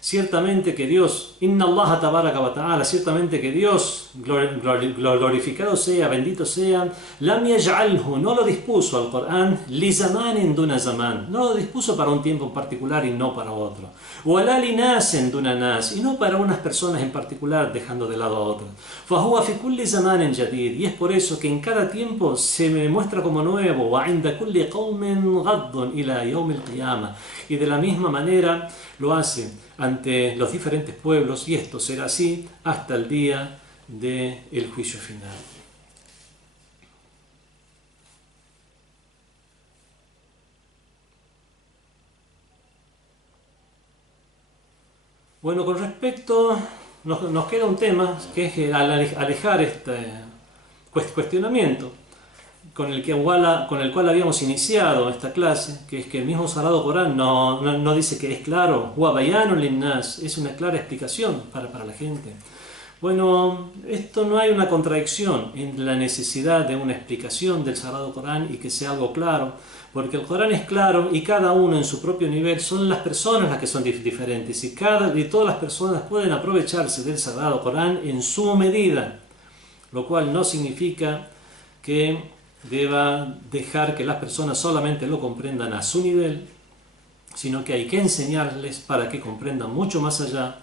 ciertamente que Dios, Inna Allah tabaraka wa ta'ala, ciertamente que Dios, glorificado sea, bendito sea, lam yaj'alhu, no lo dispuso al Corán, li zamanin duna zaman, no lo dispuso para un tiempo en particular y no para otro, wala li nasin duna nas, y no para unas personas en particular dejando de lado a otras, fahuwa fi kulli zamanin jadid, y es por eso que en cada tiempo se me muestra como nuevo, wa inda kulli qawmin ghaddun ila yawm al-qiyamah, y de la misma manera lo hace ante los diferentes pueblos, y esto será así hasta el día del juicio final. Bueno, con respecto, nos queda un tema que es el alejar este cuestionamiento con el cual habíamos iniciado esta clase, que es que el mismo Sagrado Corán no dice que es claro, huwa bayanun linnas, es una clara explicación para la gente. Bueno, esto no hay una contradicción en la necesidad de una explicación del Sagrado Corán y que sea algo claro, porque el Corán es claro y cada uno en su propio nivel, son las personas las que son diferentes, y todas las personas pueden aprovecharse del Sagrado Corán en su medida, lo cual no significa que deba dejar que las personas solamente lo comprendan a su nivel, sino que hay que enseñarles para que comprendan mucho más allá,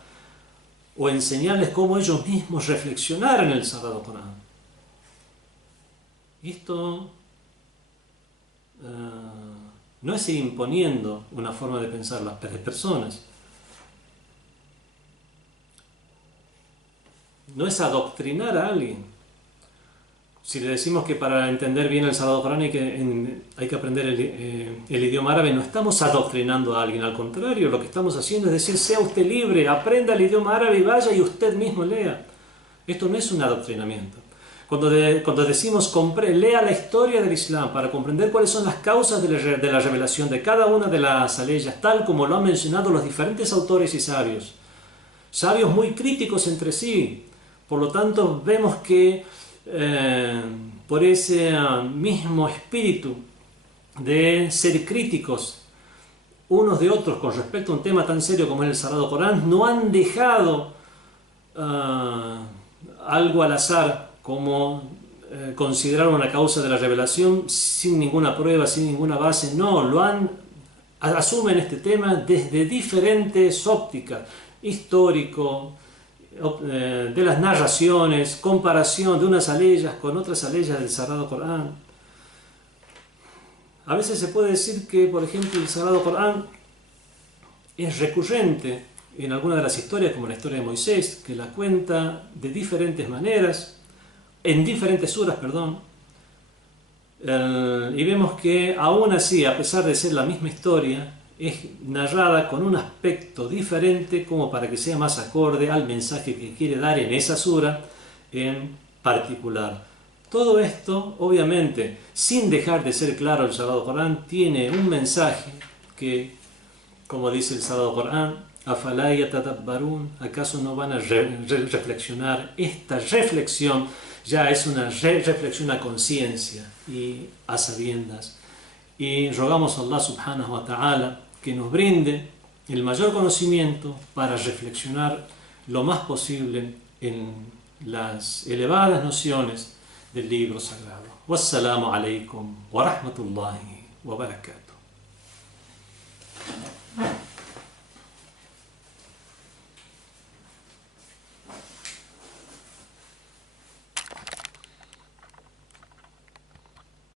o enseñarles cómo ellos mismos reflexionar en el Sagrado Corán. Y esto no es ir imponiendo una forma de pensar las personas, no es adoctrinar a alguien. Si le decimos que para entender bien el Sagrado Corán hay que aprender el idioma árabe, no estamos adoctrinando a alguien, al contrario, lo que estamos haciendo es decir: sea usted libre, aprenda el idioma árabe y vaya y usted mismo lea. Esto no es un adoctrinamiento. Cuando decimos lea la historia del Islam para comprender cuáles son las causas de la revelación de cada una de las aleyas, tal como lo han mencionado los diferentes autores y sabios muy críticos entre sí. Por lo tanto, vemos que por ese mismo espíritu de ser críticos unos de otros con respecto a un tema tan serio como es el Sagrado Corán, no han dejado algo al azar como considerar una causa de la revelación sin ninguna prueba, sin ninguna base. No, asumen este tema desde diferentes ópticas: histórico, de las narraciones, comparación de unas aleyas con otras aleyas del Sagrado Corán. A veces se puede decir que, por ejemplo, el Sagrado Corán es recurrente en alguna de las historias, como la historia de Moisés, que la cuenta de diferentes maneras, en diferentes suras, y vemos que aún así, a pesar de ser la misma historia, es narrada con un aspecto diferente, como para que sea más acorde al mensaje que quiere dar en esa sura en particular. Todo esto, obviamente, sin dejar de ser claro, el Sagrado Corán tiene un mensaje que, como dice el Sagrado Corán, ¿afalá yatadabbarún? ¿Acaso no van a reflexionar? Esta reflexión ya es una reflexión a conciencia y a sabiendas. Y rogamos a Allah subhanahu wa ta'ala que nos brinde el mayor conocimiento para reflexionar lo más posible en las elevadas nociones del libro sagrado. Wassalamu alaikum wa rahmatullahi wa barakatuh.